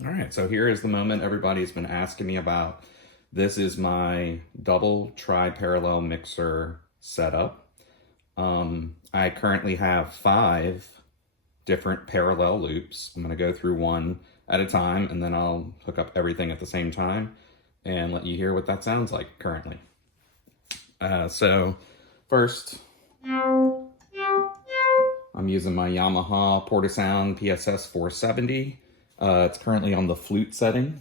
All right, so here is the moment everybody's been asking me about. This is my double tri-parallel mixer setup. I currently have 5 different parallel loops. I'm going to go through one at a time, and then I'll hook up everything at the same time and let you hear what that sounds like currently. So first, I'm using my Yamaha Portasound PSS 470. It's currently on the flute setting,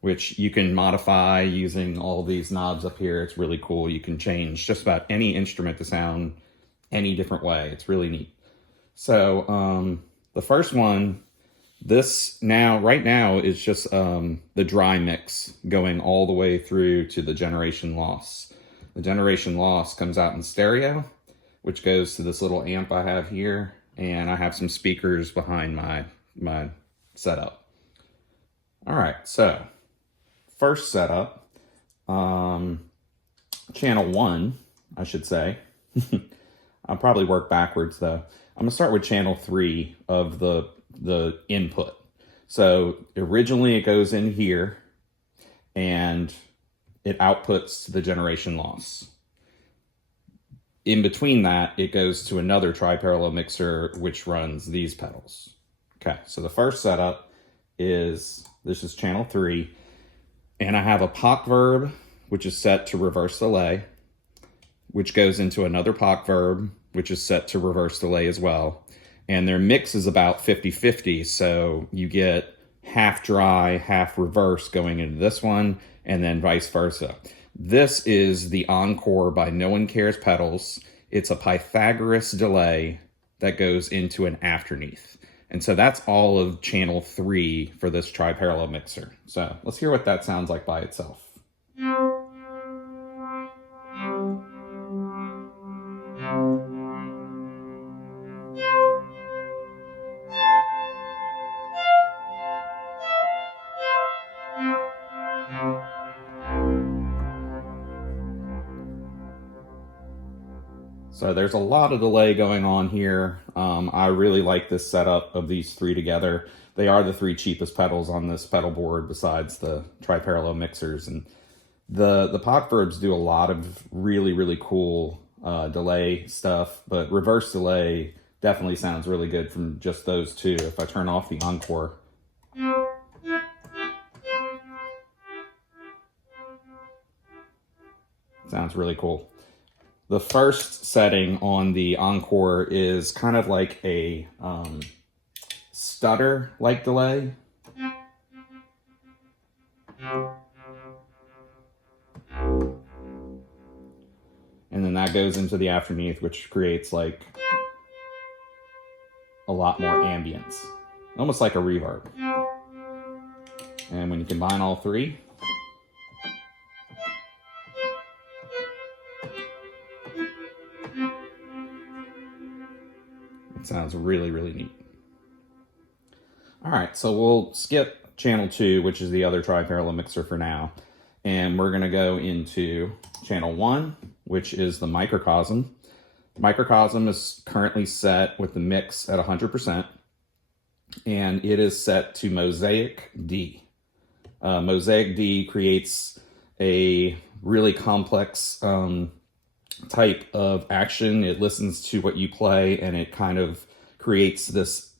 which you can modify using all these knobs up here. It's really cool. You can change just about any instrument to sound any different way. It's really neat. So the first one, right now is just the dry mix going all the way through to the generation loss. The generation loss comes out in stereo, which goes to this little amp I have here, and I have some speakers behind my setup. All right, so first setup, channel 1, I should say. I'll probably work backwards though. I'm gonna start with channel 3 of the input. So originally it goes in here and it outputs to the generation loss. In between that, it goes to another tri-parallel mixer, which runs these pedals. Okay, so the first setup is, this is channel 3, and I have a Poc verb, which is set to reverse delay, which goes into another Poc verb, which is set to reverse delay as well. And their mix is about 50-50, so you get half dry, half reverse going into this one, and then vice versa. This is the Encore by No One Cares pedals. It's a Pythagoras delay that goes into an afterneath. And so that's all of channel 3 for this tri-parallel mixer. So let's hear what that sounds like by itself. So there's a lot of delay going on here. I really like this setup of these 3 together. They are the 3 cheapest pedals on this pedal board besides the tri-parallel mixers. And the Poc verbs do a lot of really cool delay stuff, but reverse delay definitely sounds really good from just those 2. If I turn off the Encore, sounds really cool. The first setting on the Encore is kind of like a stutter-like delay. And then that goes into the afterneath, which creates like a lot more ambience. Almost like a reverb. And when you combine all 3, it sounds really neat. All right, so we'll skip channel 2, which is the other tri-parallel mixer for now. And we're gonna go into channel 1, which is the microcosm. Microcosm is currently set with the mix at 100%, and it is set to Mosaic D. Mosaic D creates a really complex type of action. It listens to what you play, and it kind of creates this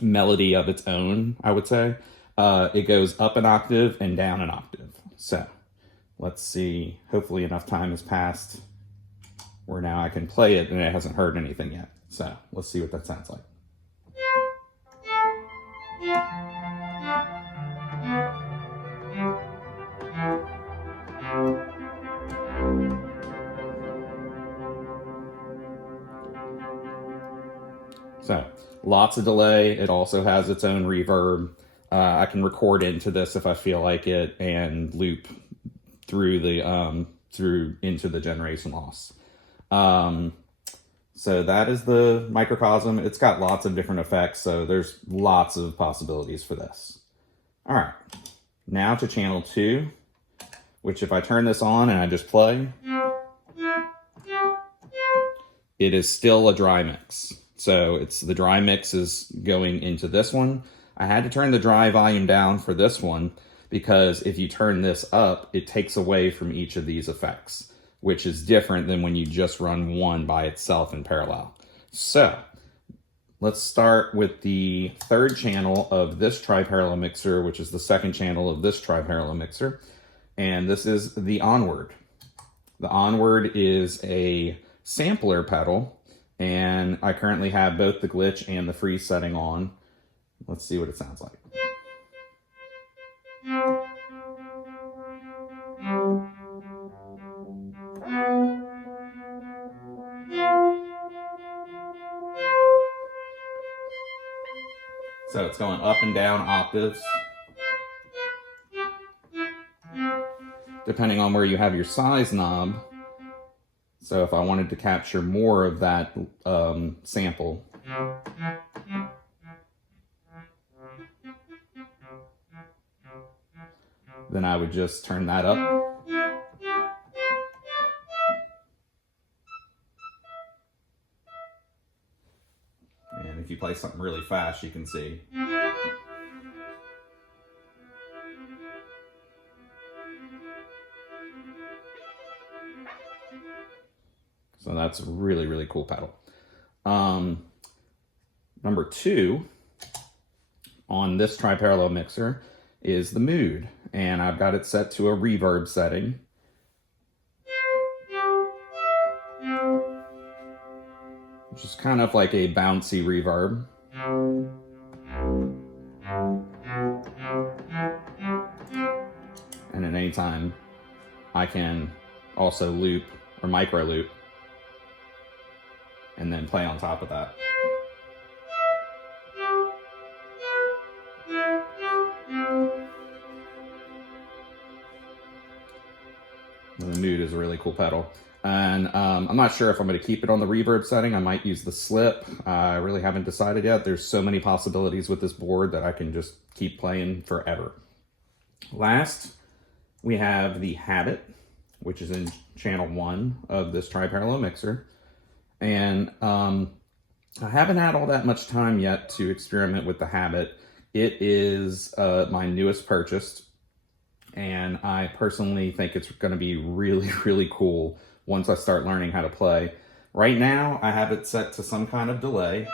melody of its own, I would say. It goes up an octave and down an octave. So let's see, hopefully enough time has passed where now I can play it and it hasn't heard anything yet. So let's see what that sounds like. So lots of delay. It also has its own reverb. I can record into this if I feel like it and loop through the into the generation loss. So that is the microcosm. It's got lots of different effects, so there's lots of possibilities for this. All right, now to channel 2, which if I turn this on and I just play, it is still a dry mix. So it's the dry mix is going into this one. I had to turn the dry volume down for this one because if you turn this up, it takes away from each of these effects, which is different than when you just run one by itself in parallel. So let's start with the third channel of this tri-parallel mixer, which is the second channel of this tri-parallel mixer. And this is the Onward. The Onward is a sampler pedal, and I currently have both the glitch and the freeze setting on. Let's see what it sounds like. So it's going up and down octaves, depending on where you have your size knob. So if I wanted to capture more of that sample, then I would just turn that up. And if you play something really fast, you can see. So that's a really, really cool pedal. Number 2 on this tri-parallel mixer is the Mood, and I've got it set to a reverb setting. Which is kind of like a bouncy reverb. And at any time, I can also loop or micro loop and then play on top of that. The Mood is a really cool pedal. And I'm not sure if I'm going to keep it on the reverb setting. I might use the slip. I really haven't decided yet. There's so many possibilities with this board that I can just keep playing forever. Last, we have the Habit, which is in channel 1 of this tri-parallel mixer. And I haven't had all that much time yet to experiment with the Habit. It is my newest purchase, and I personally think it's going to be really, really cool once I start learning how to play. Right now, I have it set to some kind of delay.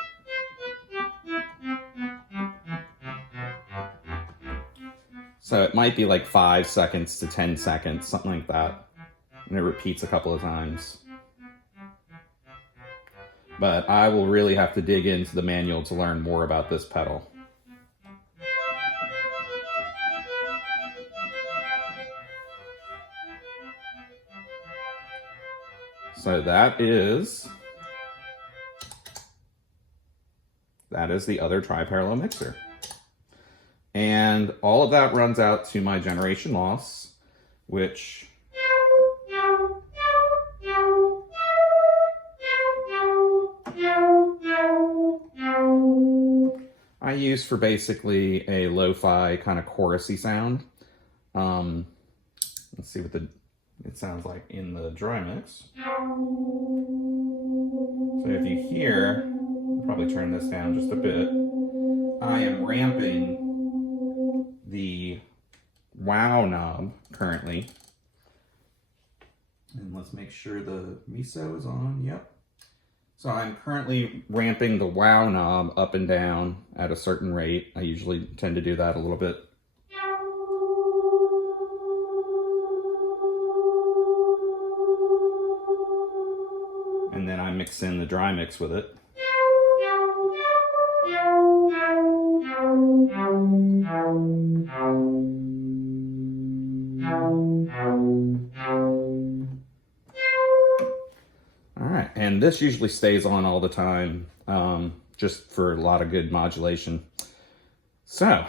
So it might be like 5 seconds to 10 seconds, something like that. And it repeats a couple of times. But I will really have to dig into the manual to learn more about this pedal. So that is the other tri-parallel mixer. And all of that runs out to my generation loss, which I use for basically a lo-fi kind of chorusy sound. Let's see what it sounds like in the dry mix. So if you hear, I'll probably turn this down just a bit. I am ramping the wow knob currently. And let's make sure the miso is on, yep. So I'm currently ramping the wow knob up and down at a certain rate. I usually tend to do that a little bit. And then I mix in the dry mix with it. All right, and this usually stays on all the time, just for a lot of good modulation. So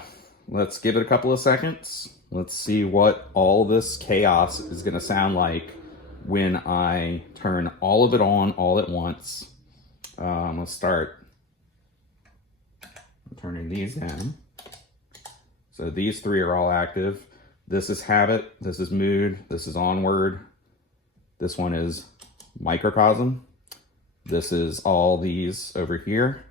let's give it a couple of seconds. Let's see what all this chaos is going to sound like when I turn all of it on all at once. Let's start turning these down. So these 3 are all active. This is Habit, this is Mood, this is Onward. This one is Microcosm. This is all these over here,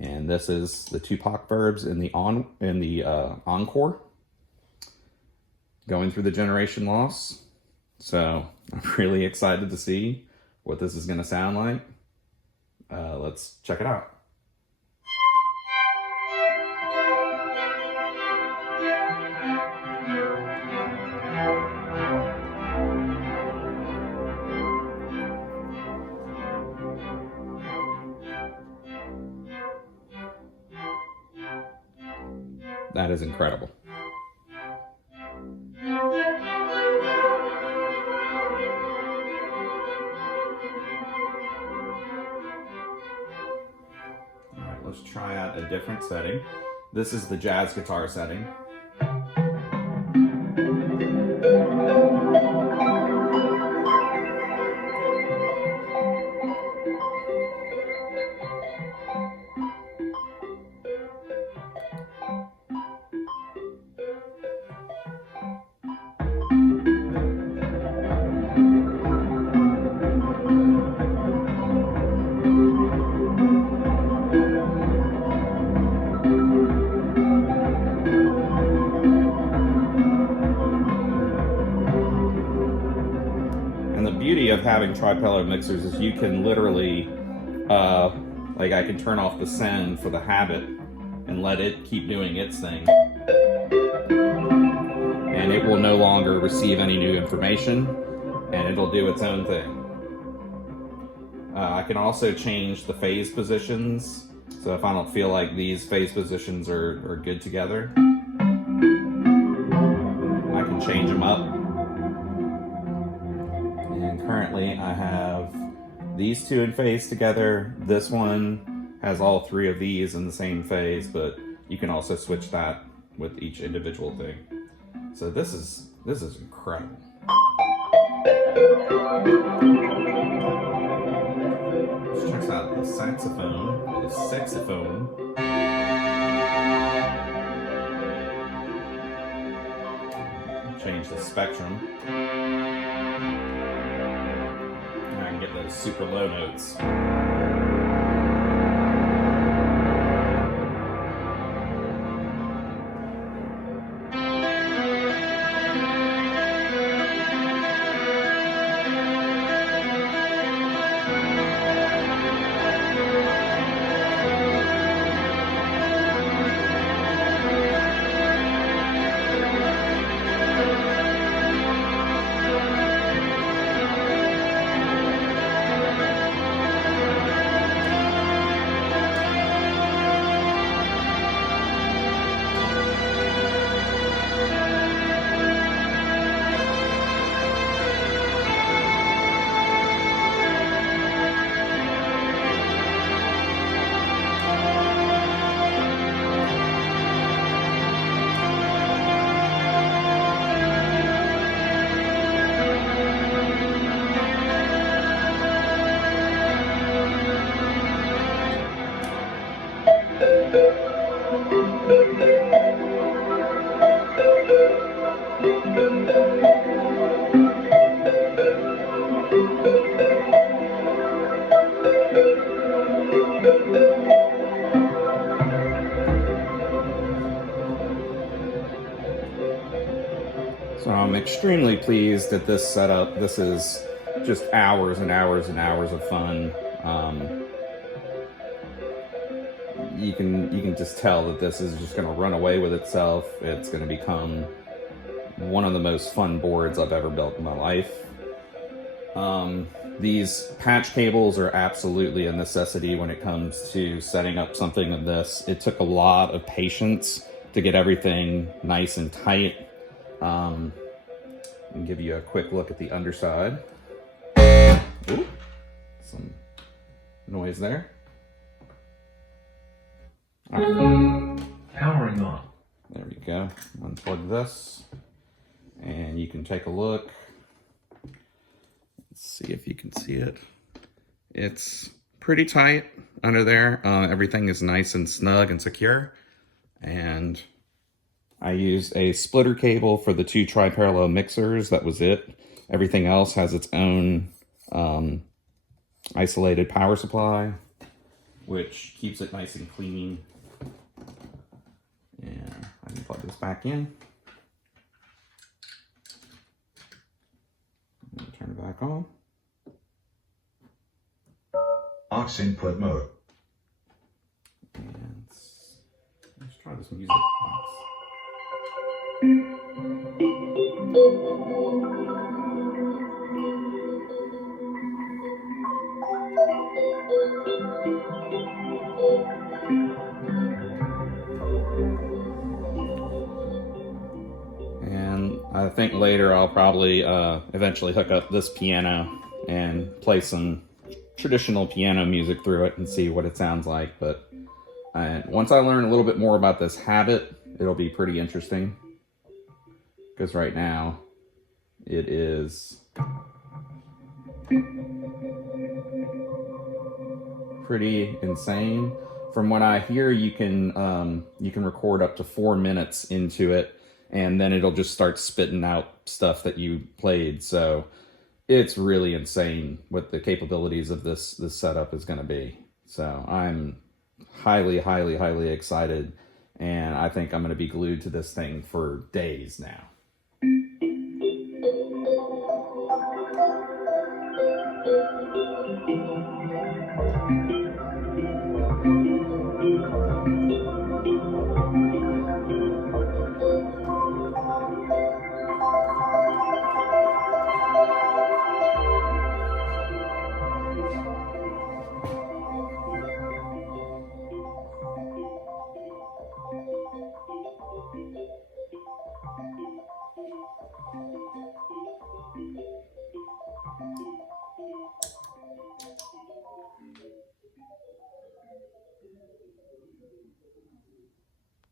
and this is the Tupac verbs in the encore, going through the generation loss. So I'm really excited to see what this is going to sound like. Let's check it out. That is incredible. All right, let's try out a different setting. This is the jazz guitar setting. And the beauty of having tri-pedal mixers is you can literally, like I can turn off the send for the habit and let it keep doing its thing. And it will no longer receive any new information, and it'll do its own thing. I can also change the phase positions. So if I don't feel like these phase positions are good together, I can change them up. And currently I have these two in phase together. This one has all three of these in the same phase, but you can also switch that with each individual thing. So this is incredible. Let's check out the saxophone, or the saxophone. Change the spectrum. And I can get those super low notes. So I'm extremely pleased at this setup. This is just hours and hours and hours of fun. You can just tell that this is just going to run away with itself. It's going to become one of the most fun boards I've ever built in my life. These patch cables are absolutely a necessity when it comes to setting up something of this. It took a lot of patience to get everything nice and tight. And give you a quick look at the underside. Ooh, some noise there. All right. Powering on. There we go. Unplug this, and you can take a look. Let's see if you can see it. It's pretty tight under there. Everything is nice and snug and secure. And I used a splitter cable for the two tri-parallel mixers. That was it. Everything else has its own isolated power supply, which keeps it nice and clean. And I can plug this back in. Turn it back on. Aux input mode. And let's try this music box. And I think later I'll probably eventually hook up this piano and play some traditional piano music through it and see what it sounds like. But once I learn a little bit more about this habit, it'll be pretty interesting. Because right now, it is pretty insane. From what I hear, you can record up to 4 minutes into it, and then it'll just start spitting out stuff that you played. So it's really insane what the capabilities of this setup is going to be. So I'm highly, highly, highly excited, and I think I'm going to be glued to this thing for days now.